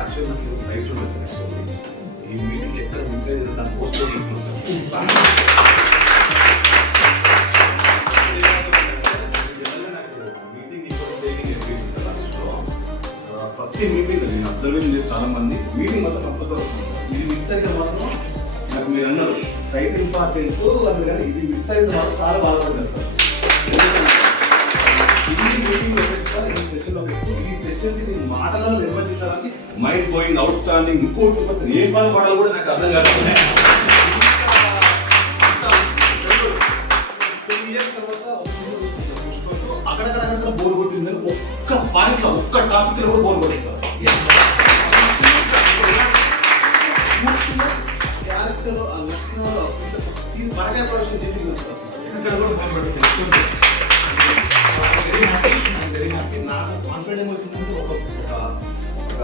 Actual నాకు site లో ఈ మీటింగ్ ఎక్కడ మిస్ అయ్యిందో దాన్ని పోస్ట్ తీసుకుంటాను. ప్రతి మీటింగ్ నేను అబ్జర్వేషన్ చేసి చాలా మంది మీటింగ్ మొత్తం అప్పుతో వస్తుంది. ఇది మిస్ అయితే మాత్రం నాకు మీరు అన్నారు సైట్ ఇంపార్టెంట్ అది, కానీ ఇది మిస్ అయితే మాత్రం చాలా బాధపడ్డాను సార్. ఈ సెషన్ ఇది మాటలను నిర్వచించడానికి మైండ్ గోయింగ్ అవుట్ స్టాండింగ్ ఇంకోటి పర్సన్ ఏం బాధపడాలో కూడా నాకు అర్థం కాదు. అక్కడక్కడ బోర్ కొట్టిందని ఒక్క పాయింట్ లో ఒక్క టాపిక్ లో కూడా బోర్ కొట్టింది సార్. క్యారెక్టర్ ఆ లక్షణాలు ఇది మనకే ప్రొడక్షన్ చేసి ఇక్కడ కూడా బోర్ కొట్టింది. వెరీ హ్యాపీ నాకు కాన్ఫిడెన్స్ వచ్చిందంటే ఒక